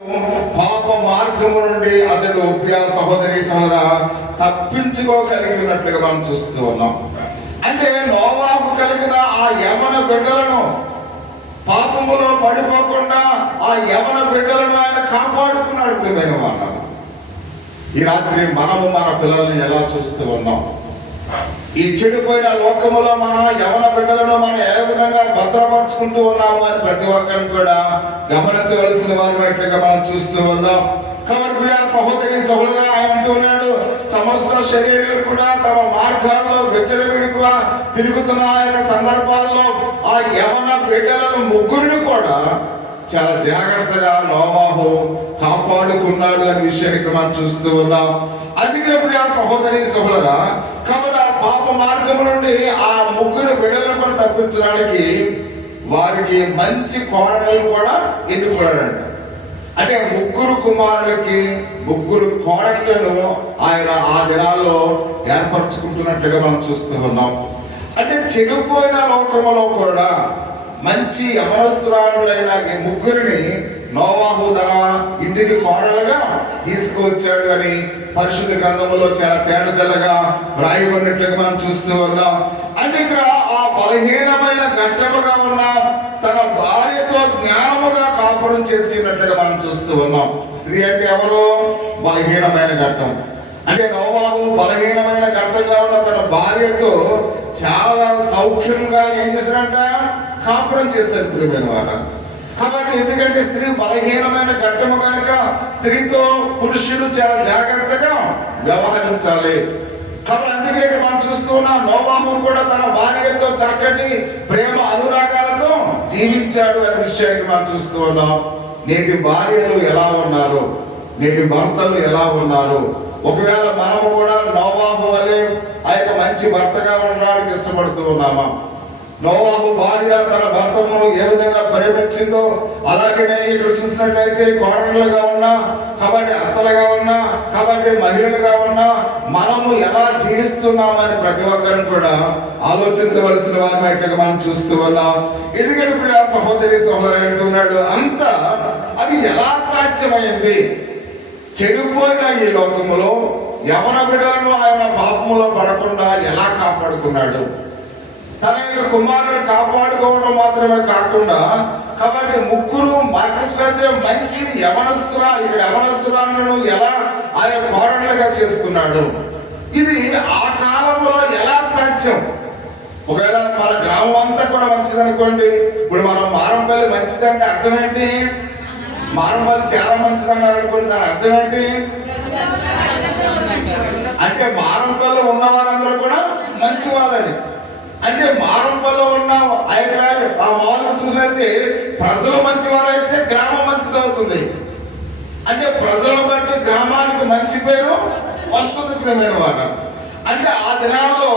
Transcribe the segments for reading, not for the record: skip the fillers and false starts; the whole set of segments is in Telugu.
పాప మార్గము నుండి అతడు ప్రియ సహోదరి సోదరా తప్పించుకోగలిగి ఉన్నట్లుగా మనం చూస్తూ ఉన్నాం. అంటే నోవాహు కలిగిన ఆ యవన బిడ్డలను పాపములో పడిపోకుండా ఆ యవన బిడ్డలను ఆయన కాపాడుకున్నాడు. ప్రియమైన వాళ్ళు, ఈ రాత్రి మనము మన పిల్లల్ని ఎలా చూస్తూ ఉన్నాం? ఈ చెడిపోయిన లోకములో మన యవన బిడ్డలను మనం ఏ విధంగా భద్రపరుచుకుంటూ ఉన్నాము అని ప్రతి ఒక్కరిని కూడా గమనించవలసిన వారిగా మనం చూస్తూ ఉన్నాం. కాబట్టి సహోదరి సహోదరు ఆయన అంటూ ఉన్నాడు, సమస్త శరీరాలు కూడా తమ మార్గాల్లో విచ్చలవిడిగా తిరుగుతున్న ఆ యొక్క సందర్భాల్లో ఆ యవన బిడ్డలను ముగ్గురిని కూడా చాలా జాగ్రత్తగా నోవాహు కాపాడుకున్నాడు అనే విషయాన్ని మనం చూస్తూ ఉన్నాం. అందుకే ప్రియ సహోదరి సహోదరా, కాబట్టి ఆ పాప మార్గం నుండి ఆ ముగ్గురు బిడ్డలను కూడా తప్పించడానికి వారికి మంచి కోడలను కూడా ఎన్నుకున్నాడంట. అంటే ముగ్గురు కుమారులకి ముగ్గురు కోడళ్లను ఆయన ఆ దినాల్లో ఏర్పరచుకుంటున్నట్టుగా మనం చూస్తూ ఉన్నాం. అంటే చెడిపోయిన లోకములో కూడా మంచి యవనస్తురాలుడైన ఈ ముగ్గురిని నోవాహు తన ఇంటికి కోడలుగా తీసుకువచ్చాడు అని పరిశుద్ధ గ్రంథంలో చాలా తేటతెల్లగా వ్రాయబడినట్టుగా మనం చూస్తూ ఉన్నాం. అంటే ఇక్కడ ఆ బలహీనమైన ఘట్టముగా ఉన్న తన భార్యతో జ్ఞానముగా కాపురం చేసినట్టుగా మనం చూస్తూ ఉన్నాం. స్త్రీ అంటే ఎవరు? బలహీనమైన ఘట్టం. అంటే నోవాహు బలహీనమైన ఘట్టంగా ఉన్న తన భార్యతో చాలా సౌఖ్యంగా ఏం చేశాడంట? కాపురం చేశాడు. ప్రియమైన వారు, కాబట్టి ఎందుకంటే స్త్రీ బలహీనమైన ఘట్టము కనుక స్త్రీతో పురుషుడు చాలా జాగ్రత్తగా వ్యవహరించాలి. కాబట్టి అందుకే మనం చూస్తూ ఉన్నాం, నోవాహు కూడా తన భార్యతో చక్కటి ప్రేమ అనురాగాలతో జీవించాడు అనే విషయాన్ని మనం చూస్తూ ఉన్నాం. నేటి భార్యలు ఎలా ఉన్నారు? నేటి భర్తలు ఎలా ఉన్నారు? ఒకవేళ మనము కూడా నోవాహు వలె ఆ యొక్క మంచి భర్తగా ఉండడానికి ఇష్టపడుతూ ఉన్నామా? నోవాహు భార్య తన భర్తను ఏ విధంగా ప్రేమించిందో అలాగనే ఇక్కడ చూసినట్లయితే కోడళ్ళుగా ఉన్నా, కాబట్టి అత్తలుగా ఉన్నా, కాబట్టి మహిళలుగా ఉన్నా మనము ఎలా జీవిస్తున్నామని ప్రతి ఒక్కరిని కూడా ఆలోచించవలసిన వారిగా మనం చూస్తూ ఉన్నాం. ఎందుకంటే ఇప్పుడు ఆ సహోదరి సహోదరు అంటున్నాడు, అంతా అది ఎలా సాధ్యమైంది? చెడిపోయిన ఈ లోకములో యవన బిడ్డలను ఆయన పాపములో పడకుండా ఎలా కాపాడుకున్నాడు? తన యొక్క కుమారుని కాపాడుకోవడం మాత్రమే కాకుండా కాబట్టి ముగ్గురు మాట్లాడితే మంచి యవనస్తురాలను ఎలా ఆయన కోడళ్ళగా చేసుకున్నాడు? ఇది ఆ కాలంలో ఎలా సాధ్యం? ఒకవేళ మన గ్రామం అంతా కూడా మంచిదనుకోండి, ఇప్పుడు మనం మారంపల్లి మంచిదంటే అర్థం ఏంటి? మారంపల్లి చాలా మంచిదన్నారు అనుకోండి, దాని అర్థం ఏంటి? అంటే మారంపల్లి ఉన్నవారందరూ కూడా మంచివాళ్ళని. అంటే మారంపల్లిలో ఉన్న ఆ వాళ్ళు చూసినట్టే ప్రజలు మంచివారైతే గ్రామం మంచిదవుతుంది. అంటే ప్రజలను బట్టి గ్రామానికి మంచి పేరు వస్తుంది. ప్రియమైన వారు, అంటే ఆ దినాల్లో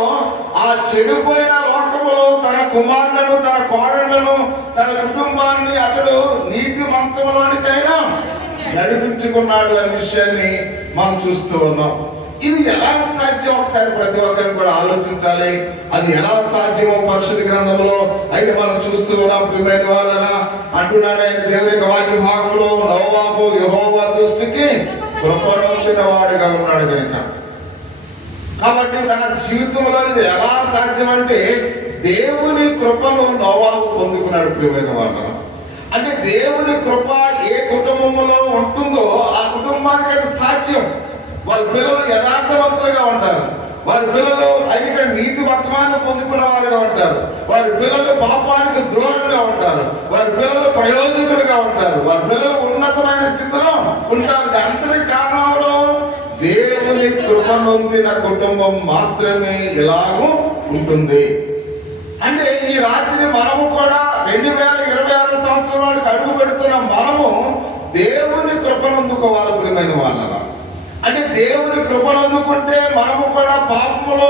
ఆ చెడిపోయిన లోకములో తన కుమారులను, తన కోడళ్లను, తన కుటుంబాన్ని అతడు నీతిమంతంలోనికైనా నడిపించుకున్నాడు అనే విషయాన్ని మనం చూస్తూ ఉన్నాం. ఇది ఎలా సాధ్యం? ఒకసారి ప్రతి ఒక్కరిని కూడా ఆలోచించాలి. అది ఎలా సాధ్యమో పరిశుద్ధ గ్రంథంలో అయితే మనం చూస్తూ ఉన్నాం. ప్రియమైన వాళ్ళరా అంటున్నాడు ఆయన దేవుని యొక్క వాక్య భాగంలో, నోవాహు యెహోవా దృష్టికి కృప నొందిన వాడిగా ఉన్నాడు కనుక. కాబట్టి తన జీవితంలో ఇది ఎలా సాధ్యం అంటే దేవుని కృపను నోవాహు పొందుకున్నాడు. ప్రియమైన వాళ్ళరా, అంటే దేవుని కృప ఏ కుటుంబంలో ఉంటుందో ఆ కుటుంబానికి అది సాధ్యం. వారి పిల్లలు యథార్థవంతులుగా ఉంటారు. వారి పిల్లలు అధిక నీతి వర్తమానం పొందుకున్న వారుగా ఉంటారు. వారి పిల్లలు పాపానికి దూరంగా ఉంటారు. వారి పిల్లలు ప్రయోజకులుగా ఉంటారు. వారి పిల్లలు ఉన్నతమైన స్థితిలో ఉంటారు. అంతటి కారణంలో దేవుని కృప నొందిన కుటుంబం మాత్రమే ఇలాగూ ఉంటుంది. అంటే ఈ రాత్రి మనము కూడా 2026 సంవత్సరాలకు అడుగు పెడుతున్న మనము దేవుని కృపను అందుకోవాలి. ప్రియమైన వాళ్ళరా, అంటే దేవుని కృపను అందుకుంటే మనము కూడా పాపములో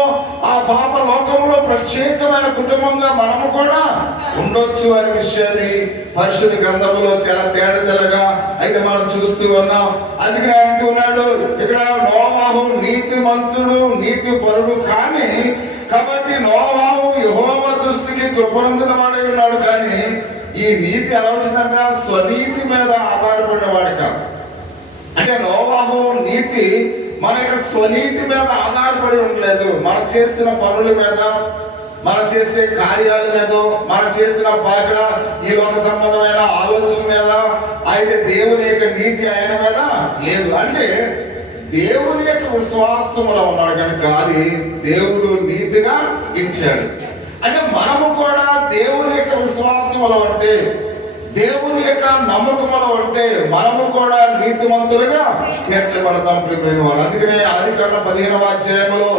ఆ పాప లోకంలో ప్రత్యేకమైన కుటుంబంగా మనము కూడా ఉండొచ్చు అనే విషయాన్ని పరిశుద్ధ గ్రంథంలో చాలా తేటతెల్లగా అయితే మనం చూస్తూ ఉన్నాం. అందుకని అంటూ ఉన్నాడు ఇక్కడ, నోవాహు నీతిమంతుడు, నీతి పరుడు కానీ కాబట్టి నోవాహు యెహోవా దృష్టికి కృప నొందిన వాడై ఉన్నాడు. కానీ ఈ నీతి ఎలా వచ్చిందంటే స్వనీతి మీద ఆధారపడిన వాడు కాదు. అంటే నోవాహు నీతి మన యొక్క స్వనీతి మీద ఆధారపడి ఉండలేదు. మనం చేసిన పనుల మీద, మనం చేసే కార్యాల మీద, మనం చేసిన పాక ఈ లోక సంబంధమైన ఆలోచన మీద, అయితే దేవుని యొక్క నీతి ఆయన మీద లేదు. అంటే దేవుని యొక్క విశ్వాసంలో ఉన్నాడు కనుక అది దేవుడు నీతిగా ఇచ్చాడు. అంటే మనము కూడా దేవుని యొక్క విశ్వాసంలో ఉంటే, దేవుని యొక్క నమ్మకములో ఉంటే మనము కూడా నీతిమంతులుగా తీర్చబడతాం ప్రియమైన వాళ్ళు. అందుకనే ఆదికాండం 15వ అధ్యాయంలో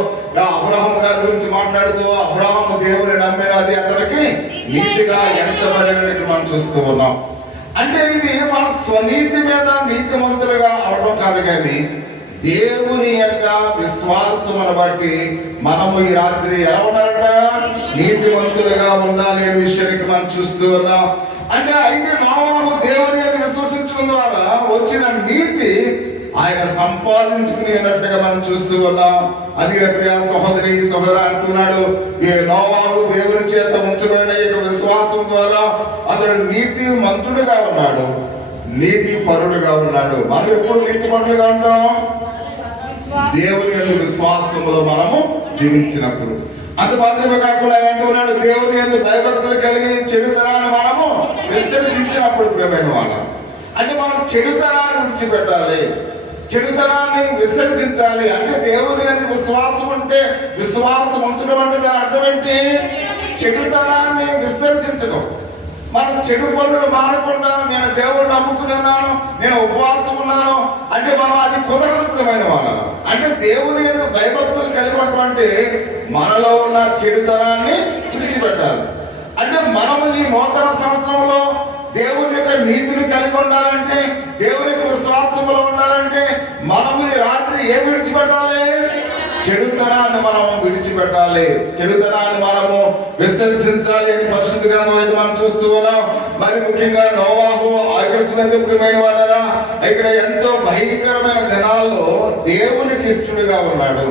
అబ్రహాము గారి గురించి మాట్లాడుతూ అబ్రహాము దేవుని నమ్మినది అతనికి నీతిగా ఎంచబడినట్టు మనం చూస్తూ ఉన్నాం. అంటే ఇది మన స్వనీతి మీద నీతిమంతులుగా అవడం కాదు, కానీ దేవుని యొక్క విశ్వాసమును బట్టి మనము ఈ రాత్రి ఎలా ఉండాలంట? నీతిమంతులుగా ఉండాలి అనే విషయానికి మనం చూస్తూ ఉన్నాం. అంటే అయితే నోవాహు దేవుని యొక్క విశ్వసించడం ద్వారా వచ్చిన నీతి ఆయన సంపాదించుకునేటట్టుగా మనం చూస్తూ ఉన్నాం. అది ప్రియ సహోదరి సహోదరు అంటున్నాడు, ఈ నోవాహు దేవుని చేత ఉంచబడిన యొక్క విశ్వాసం ద్వారా అతడు నీతి మంతుడుగా ఉన్నాడు, నీతి పరుడుగా ఉన్నాడు. మనం ఎప్పుడు నీతి మంతులుగా ఉంటాం? దేవుని యొక్క విశ్వాసంలో మనము జీవించినప్పుడు. అంత మాత్రమే కాకుండా ఆయన అంటున్నాడు, దేవుని యొక్క భయభక్తులు కలిగి చెడుతనాన్ని మనము విసర్జించినప్పుడు ప్రియమైన వాళ్ళం. అంటే మనం చెడుతనాన్ని విడిచిపెట్టాలి, చెడుతనాన్ని విసర్జించాలి. అంటే దేవుని యొక్క విశ్వాసం ఉంటే, విశ్వాసం ఉంచడం అంటే దాని అర్థం ఏంటి? చెడుతనాన్ని విసర్జించడం. మనం చెడు పనులు మానకుండా నేను దేవుడిని నమ్ముకున్నాను, నేను ఉపవాసం ఉన్నాను అంటే మనం అది కుదరదుమైన వాళ్ళం. అంటే దేవుని యొక్క భయభక్తులు కలిగినటువంటి మనలో ఉన్న చెడుతనాన్ని విడిచిపెట్టాలి. అంటే మనము ఈ నూతన సంవత్సరంలో దేవుని యొక్క నీతిని కలిగి ఉండాలంటే, దేవుని యొక్క విశ్వాసంలో ఉండాలంటే మనము ఈ రాత్రి ఏం విడిచిపెట్టాలి? చెడుతనాన్ని మనం విడిచిపెట్టాలి, చెడుతనాన్ని మనము విసర్జించాలి అని పరిశుద్ధ గ్రంథం అయితే మనం చూస్తూ ఉన్నాం. మరి ముఖ్యంగా నోవాహు ప్రియమైన వాళ్ళరా ఇక్కడ ఎంతో భయంకరమైన దినాల్లో దేవునికి ఇష్టడుగా ఉన్నాడు.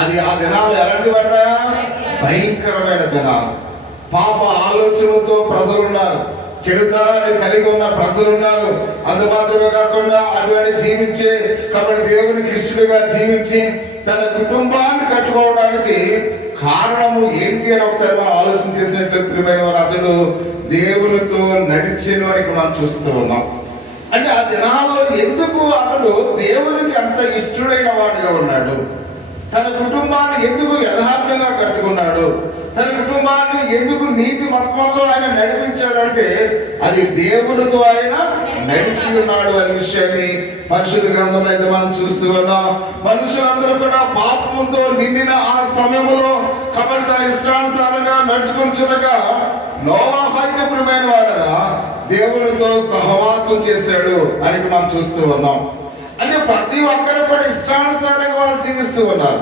అది ఆ దినాలు ఎలాంటివట? భయంకరమైన దినాలు. పాప ఆలోచనలతో ప్రజలు ఉన్నారు, చెడుతనాన్ని కలిగి ఉన్న ప్రజలు ఉన్నారు. అందు మాత్రమే కాకుండా అటువంటి జీవించే కాబట్టి దేవునికి ఇష్టడుగా జీవించి తన కుటుంబాన్ని కట్టుకోవడానికి కారణము ఏంటి అని ఒకసారి మనం ఆలోచన చేసినట్లు ప్రియమైన వారు అతడు దేవునితో నడిచేను అని మనం చూస్తూ ఉన్నాం. అంటే ఆ దినాల్లో ఎందుకు అతడు దేవునికి అంత ఇష్టడైన వాడిగా ఉన్నాడు? తన కుటుంబాన్ని ఎందుకు యథార్థంగా కట్టుకున్నాడు? తన కుటుంబాన్ని ఎందుకు నీతి మత్వంలో ఆయన నడిపించాడు అంటే అది దేవునితో ఆయన నడిచి ఉన్నాడు అనే విషయాన్ని పరిశుద్ధ గ్రంథంలో అయితే మనం చూస్తూ ఉన్నాం. మనుషులందరూ కూడా పాపముతో నిండిన ఆ సమయంలో కాబట్టి తన ఇష్టానుసారంగా నడుచుకుంటుండగా నోవాహు అయితే ప్రియమైన వారగా దేవునితో సహవాసం చేశాడు అని మనం చూస్తూ ఉన్నాం. అంటే ప్రతి ఒక్కరు కూడా ఇష్టానుసారంగా వాళ్ళు జీవిస్తూ ఉన్నారు.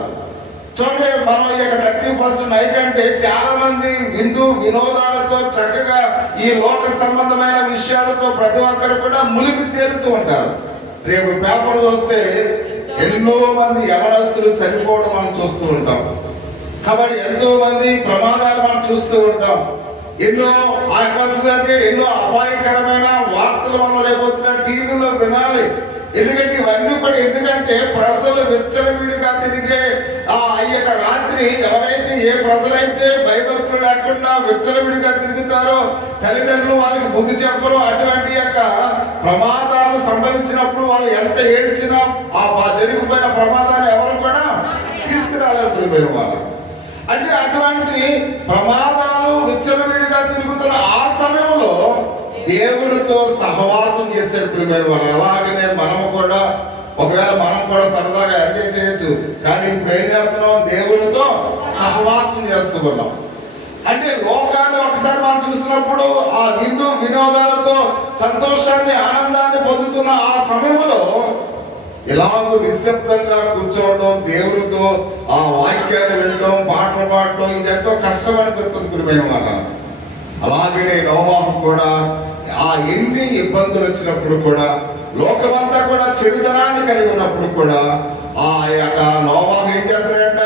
చూడండి, మనం ఈ యొక్క 30% నైట్ అంటే చాలా మంది విందు వినోదాలతో చక్కగా ఈ లోక సంబంధమైన విషయాలతో ప్రతి ఒక్కరు కూడా మునిగి తేలుతూ ఉంటారు. రేపు పేపర్ చూస్తే ఎన్నో మంది యవనస్తులు చనిపోవడం మనం చూస్తూ ఉంటాం. కాబట్టి ఎంతో మంది ప్రమాదాలు మనం చూస్తూ ఉంటాం. ఎన్నో ఎన్నో అపాయకరమైన వార్తలు మనం రేపొద్దున టీవీలో వినాలి. ఎందుకంటే ఇవన్నీ కూడా ఎందుకంటే ప్రజలు విచ్చలవిడిగా తిరిగే ఆ యొక్క రాత్రి ఎవరైతే ఏ ప్రజలైతే భయభక్తులు లేకుండా విచ్చలవిడిగా తిరుగుతారో, తల్లిదండ్రులు వాళ్ళకి బుద్ధి చెప్పరు, అటువంటి యొక్క ప్రమాదాలు సంభవించినప్పుడు వాళ్ళు ఎంత ఏడ్చినా ఆ జరిగిపోయిన ప్రమాదాన్ని ఎవరు కూడా తీసుకురాలేరు మీరు వాళ్ళు. అంటే అటువంటి ప్రమాదాలు విచ్చలవిడిగా తిరుగుతున్న ఆ సమయంలో దేవునితో సహవాసం చేసాడు ప్రియమైన వారు. అలాగనే మనము కూడా ఒకవేళ మనం కూడా సరదాగా ఎంజాయ్ చేయొచ్చు, కానీ ఇప్పుడు ఏం చేస్తున్నాం? దేవునితో సహవాసం చేస్తూ ఉన్నాం. అంటే లోకాన్ని ఒకసారి మనం చూస్తున్నప్పుడు ఆ విందు వినోదాలతో సంతోషాన్ని ఆనందాన్ని పొందుతున్న ఆ సమయంలో ఎలాగో నిశ్శబ్దంగా కూర్చోవడం, దేవునితో ఆ వాక్యాన్ని వినడం, పాటలు పాడటం ఇది ఎంతో కష్టం అనిపిస్తుంది ప్రియమైన వాళ్ళ. అలాగనే నోవాహు కూడా ఆ ఎన్ని ఇబ్బందులు వచ్చినప్పుడు కూడా, లోకమంతా కూడా చెడుతనాన్ని కలిగి ఉన్నప్పుడు కూడా ఆ యొక్క నోవాహు ఏం చేస్తాడంట?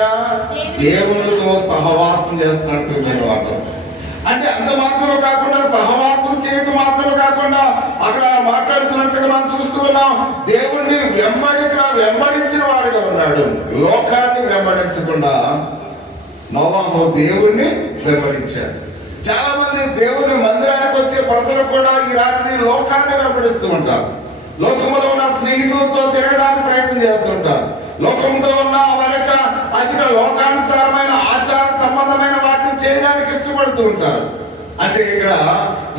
దేవునితో సహవాసం చేస్తున్నట్టు నేను వాళ్ళు. అంటే అంత మాత్రమే కాకుండా సహవాసం చేయటం మాత్రమే కాకుండా అక్కడ మాట్లాడుతున్నట్టుగా మనం చూస్తూ ఉన్నాం, దేవుణ్ణి వెంబడించిన వాడుగా ఉన్నాడు. లోకాన్ని వెంబడించకుండా నోవాహు దేవుణ్ణి వెంబడించాడు. చాలా మంది దేవుని మందిరానికి వచ్చే ప్రజలు కూడా ఈ రాత్రి లోకాన్ని వెంబడిస్తూ ఉంటారు. లోకములో ఉన్న స్నేహితులతో తిరగడానికి ప్రయత్నం చేస్తుంటారు. లోకంతో ఉన్న వారి యొక్క అధిక లోకానుసారమైన ఆచార సంబంధమైన వాటిని చేయడానికి ఇష్టపడుతూ ఉంటారు. అంటే ఇక్కడ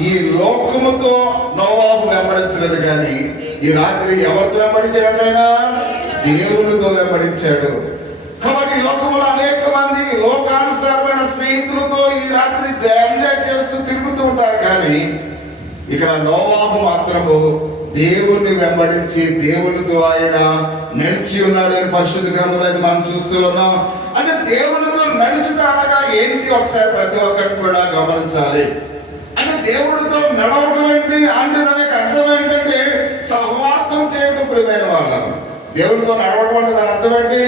ఈ లోకముతో నోవాహు వెంబడించలేదు, కానీ ఈ రాత్రి ఎవరితో వెంబడించాడైనా దేవునితో వెంబడించాడు. కాబట్టి లోకములో అనేక మంది లోకానుసారమైన స్నేహితులతో ఈ రాత్రి ఎంజాయ్ చేస్తూ తిరుగుతూ ఉంటారు, కానీ ఇక్కడ నోవాహు మాత్రము దేవుణ్ణి వెంబడించి దేవునితో ఆయన నడిచి ఉన్నాడు అని పరిశుద్ధ గ్రంథంలో అయితే మనం చూస్తూ ఉన్నాం. అంటే దేవునితో నడుచుట అనగా ఏంటి ఒకసారి ప్రతి ఒక్కరిని కూడా గమనించాలి. అంటే దేవుడితో నడవడం ఏంటి అంటే దానికి అర్థం ఏంటంటే సహవాసం చేయడం. ప్రియమైన వాళ్ళను దేవుడితో నడవడం అంటే దాని అర్థం ఏంటి?